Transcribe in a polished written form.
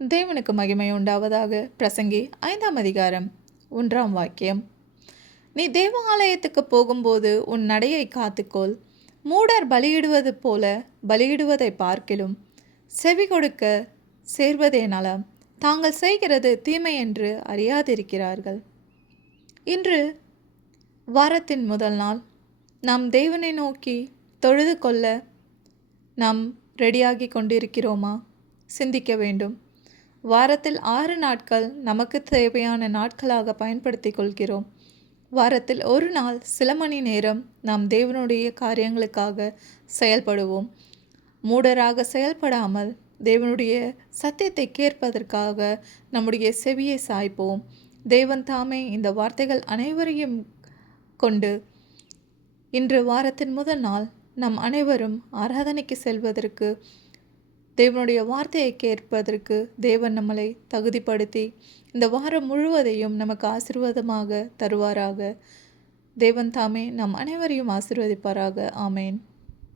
தேவனுக்கு மகிமை உண்டாவதாக. பிரசங்கி 5ஆம் அதிகாரம் 1ஆம் வாக்கியம். நீ தேவாலயத்துக்கு போகும்போது உன் நடையை காத்துக்கொள். மூடர் பலியிடுவது போல பலியிடுவதை பார்க்கிலும் செவி கொடுக்க சேர்வதே நலம். தாங்கள் செய்கிறது தீமை என்று அறியாதிருக்கிறார்கள். இன்று வாரத்தின் முதல் நாள். நாம் தேவனை நோக்கி தொழுது கொள்ள நாம் ரெடியாகி கொண்டிருக்கிறோமா? சிந்திக்க வேண்டும். வாரத்தில் 6 நாட்கள் நமக்கு தேவையான நாட்களாக பயன்படுத்தி கொள்கிறோம். வாரத்தில் ஒரு நாள் சில மணி நேரம் நாம் தேவனுடைய காரியங்களுக்காக செயல்படுவோம். மூடராக செயல்படாமல் தேவனுடைய சத்தியத்தை கேட்பதற்காக நம்முடைய செவியை சாய்ப்போம். தேவன் தாமே இந்த வார்த்தைகள் அனைவரையும் கொண்டு இன்று வாரத்தின் முதல் நாள் நம் அனைவரும் ஆராதனைக்கு செல்வதற்கு, தேவனுடைய வார்த்தையை கேட்பதற்கு தேவன் நம்மளை தகுதிப்படுத்தி இந்த வாரம் முழுவதையும் நமக்கு ஆசீர்வாதமாக தருவாராக. தேவன் தாமே நம் அனைவரையும் ஆசீர்வதிப்பாராக. ஆமேன்.